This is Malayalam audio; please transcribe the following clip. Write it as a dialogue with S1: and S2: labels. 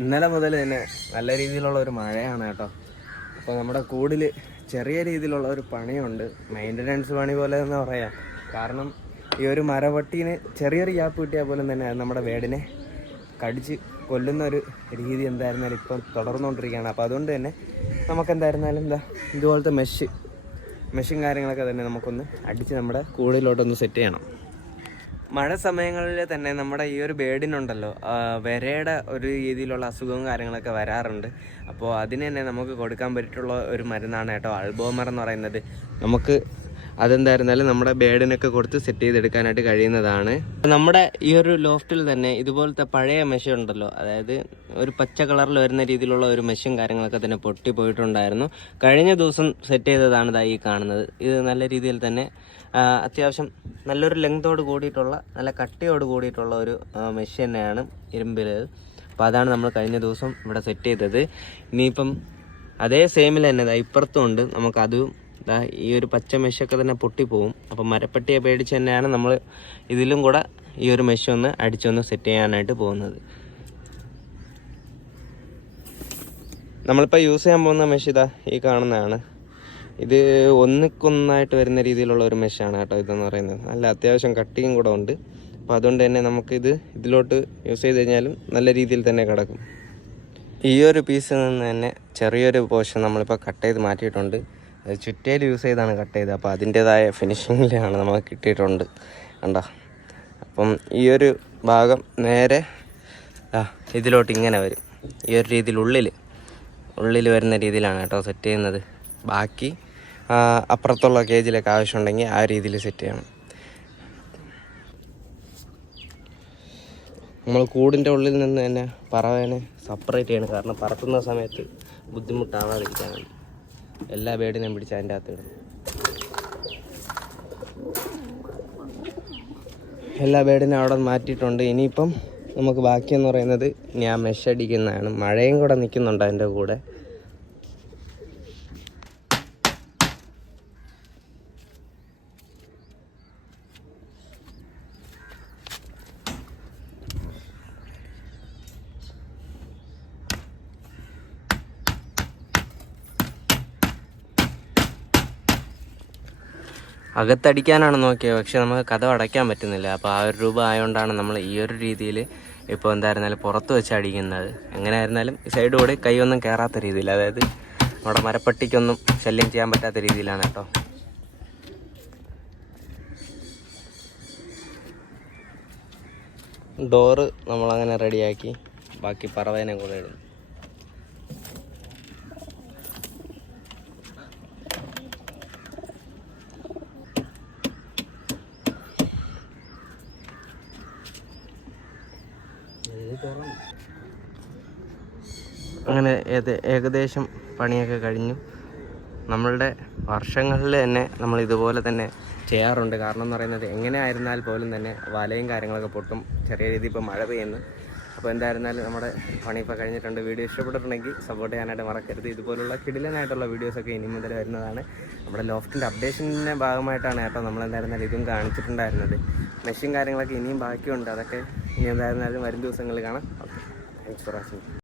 S1: ഇന്നലെ മുതൽ തന്നെ നല്ല രീതിയിലുള്ള ഒരു മഴയാണ് കേട്ടോ. അപ്പോൾ നമ്മുടെ കൂടിൽ ചെറിയ രീതിയിലുള്ള ഒരു പണിയുണ്ട്. മെയിന്റനൻസ് പണി പോലെ എന്ന് പറയാം. കാരണം ഈ ഒരു മരവട്ടീന് ചെറിയൊരു ഗ്യാപ്പ് കിട്ടിയാൽ പോലും തന്നെ നമ്മുടെ വേടിനെ കടിച്ച് കൊല്ലുന്ന ഒരു രീതി എന്തായിരുന്നാലും ഇപ്പം തുടർന്നുകൊണ്ടിരിക്കുകയാണ് അപ്പോൾ അതുകൊണ്ട് തന്നെ നമുക്ക് എന്തായിരുന്നാലും എന്താ ഇതുപോലത്തെ മെഷ് മെഷും കാര്യങ്ങളൊക്കെ തന്നെ നമുക്കൊന്ന് അടിച്ച് നമ്മുടെ കൂടിലോട്ടൊന്ന് സെറ്റ് ചെയ്യണം. മഴ സമയങ്ങളിൽ തന്നെ നമ്മുടെ ഈ ഒരു ബേഡിനുണ്ടല്ലോ വരയുടെ ഒരു രീതിയിലുള്ള അസുഖവും കാര്യങ്ങളൊക്കെ വരാറുണ്ട്. അപ്പോൾ അതിന് തന്നെ നമുക്ക് കൊടുക്കാൻ പറ്റിയിട്ടുള്ള ഒരു മരുന്നാണ് കേട്ടോ അൾബോമർ എന്ന് പറയുന്നത്. നമുക്ക് അതെന്തായിരുന്നാലും നമ്മുടെ ബേഡിനൊക്കെ കൊടുത്ത് സെറ്റ് ചെയ്തെടുക്കാനായിട്ട് കഴിയുന്നതാണ്. നമ്മുടെ ഈ ഒരു ലോഫ്റ്റിൽ തന്നെ ഇതുപോലത്തെ പഴയ മെഷ ഉണ്ടല്ലോ അതായത് ഒരു പച്ച കളറിൽ വരുന്ന രീതിയിലുള്ള ഒരു മെഷും കാര്യങ്ങളൊക്കെ തന്നെ പൊട്ടി പോയിട്ടുണ്ടായിരുന്നു. കഴിഞ്ഞ ദിവസം സെറ്റ് ചെയ്തതാണ് ഈ കാണുന്നത്. ഇത് നല്ല രീതിയിൽ തന്നെ അത്യാവശ്യം നല്ലൊരു ലെങ്തോട് കൂടിയിട്ടുള്ള നല്ല കട്ടിയോട് കൂടിയിട്ടുള്ള ഒരു മെഷ് തന്നെയാണ് ഇരുമ്പിൽ. അപ്പോൾ അതാണ് നമ്മൾ കഴിഞ്ഞ ദിവസം ഇവിടെ സെറ്റ് ചെയ്തത്. ഇനിയിപ്പം അതേ സെയിമിൽ തന്നെ ഇപ്പുറത്തും ഉണ്ട്. നമുക്കതും ദാ ഈ ഒരു പച്ച മെഷൊക്കെ തന്നെ പൊട്ടിപ്പോവും. അപ്പം മരപ്പട്ടിയെ പേടിച്ച് തന്നെയാണ് നമ്മൾ ഇതിലും കൂടെ ഈ ഒരു മെഷ് ഒന്ന് അടിച്ചൊന്ന് സെറ്റ് ചെയ്യാനായിട്ട് പോകുന്നത്. നമ്മളിപ്പോൾ യൂസ് ചെയ്യാൻ പോകുന്ന മെഷ് ഇതാ ഈ കാണുന്നതാണ്. ഇത് ഒന്നിക്കൊന്നായിട്ട് വരുന്ന രീതിയിലുള്ള ഒരു മെഷാണ് കേട്ടോ ഇതെന്ന് പറയുന്നത്. നല്ല അത്യാവശ്യം കട്ടിയും കൂടെ ഉണ്ട്. അപ്പോൾ അതുകൊണ്ട് തന്നെ നമുക്കിത് ഇതിലോട്ട് യൂസ് ചെയ്ത് കഴിഞ്ഞാലും നല്ല രീതിയിൽ തന്നെ കിടക്കും. ഈ ഒരു പീസിൽ നിന്ന് തന്നെ ചെറിയൊരു പോർഷൻ നമ്മളിപ്പോൾ കട്ട് ചെയ്ത് മാറ്റിയിട്ടുണ്ട്. അത് ചുറ്റയിൽ യൂസ് ചെയ്താണ് കട്ട് ചെയ്തത്. അപ്പോൾ അതിന്റേതായ ഫിനിഷിങ്ങിലാണ് നമുക്ക് കിട്ടിയിട്ടുണ്ട്. കണ്ടോ? അപ്പം ഈ ഒരു ഭാഗം നേരെ ഇതിലോട്ട് ഇങ്ങനെ വരും. ഈ ഒരു രീതിയിൽ ഉള്ളിൽ ഉള്ളിൽ വരുന്ന രീതിയിലാണ് കേട്ടോ സെറ്റ് ചെയ്യുന്നത്. ബാക്കി അപ്പുറത്തുള്ള കേജിലൊക്കെ ആവശ്യമുണ്ടെങ്കിൽ ആ രീതിയിൽ സെറ്റ് ചെയ്യണം. നമ്മൾ കൂടിന്റെ ഉള്ളിൽ നിന്ന് തന്നെ പറവേനെ സെപ്പറേറ്റ് ചെയ്യണം. കാരണം പറത്തുന്ന സമയത്ത് ബുദ്ധിമുട്ടാവാതിരിക്കാനാണ് എല്ലാ ബേഡിനെയും പിടിച്ച് അതിന്റെ അകത്ത് ഇടും. എല്ലാ ബേഡിനും അവിടെ മാറ്റിയിട്ടുണ്ട്. ഇനിയിപ്പം നമുക്ക് ബാക്കിയെന്ന് പറയുന്നത് ഞാൻ മെഷ് അടിക്കുന്നതാണ് മഴയും കൂടെ നിൽക്കുന്നുണ്ട് അതിന്റെ കൂടെ. അകത്തടിക്കാനാണ് നോക്കിയത് പക്ഷെ നമുക്ക് കഥ അടയ്ക്കാൻ പറ്റുന്നില്ല. അപ്പോൾ ആ ഒരു രൂപ ആയതുകൊണ്ടാണ് നമ്മൾ ഈ ഒരു രീതിയിൽ ഇപ്പോൾ എന്തായിരുന്നാലും പുറത്ത് വെച്ച് അടിക്കുന്നത്. എങ്ങനെയായിരുന്നാലും സൈഡ് കൂടെ കൈയൊന്നും കയറാത്ത രീതിയിൽ അതായത് നമ്മുടെ മരപ്പട്ടിക്കൊന്നും ശല്യം ചെയ്യാൻ പറ്റാത്ത രീതിയിലാണ് കേട്ടോ. ഡോറ് നമ്മളങ്ങനെ റെഡിയാക്കി ബാക്കി പറവേനെ കൂടെ ഇടും അങ്ങനെ ഏകദേശം പണിയൊക്കെ കഴിഞ്ഞു. നമ്മളുടെ വർഷങ്ങളിൽ തന്നെ നമ്മൾ ഇതുപോലെ തന്നെ ചെയ്യാറുണ്ട്. കാരണം എന്ന് പറയുന്നത് എങ്ങനെ ആയിരുന്നാൽ പോലും തന്നെ വലയും കാര്യങ്ങളൊക്കെ പൊട്ടും. ചെറിയ രീതിയിൽ ഇപ്പോൾ മഴ പെയ്യുന്നു. അപ്പോൾ എന്തായിരുന്നാലും നമ്മുടെ പണി ഇപ്പോൾ കഴിഞ്ഞിട്ടുണ്ട്. വീഡിയോ ഇഷ്ടപ്പെട്ടിട്ടുണ്ടെങ്കിൽ സപ്പോർട്ട് ചെയ്യാനായിട്ട് മറക്കരുത്. ഇതുപോലുള്ള കിടിലനായിട്ടുള്ള വീഡിയോസൊക്കെ ഇനി മുതൽ വരുന്നതാണ്. നമ്മുടെ ലോഫ്റ്റിന്റെ അപ്ഡേഷന്റെ ഭാഗമായിട്ടാണ് കേട്ടോ നമ്മൾ എന്തായിരുന്നാലും ഇതും കാണിച്ചിട്ടുണ്ടായിരുന്നത്. മെഷീൻ കാര്യങ്ങളൊക്കെ ഇനിയും ബാക്കിയുണ്ട്. അതൊക്കെ ഇനി എന്തായിരുന്നാലും വരും ദിവസങ്ങളിൽ കാണാം. Okay thanks for watching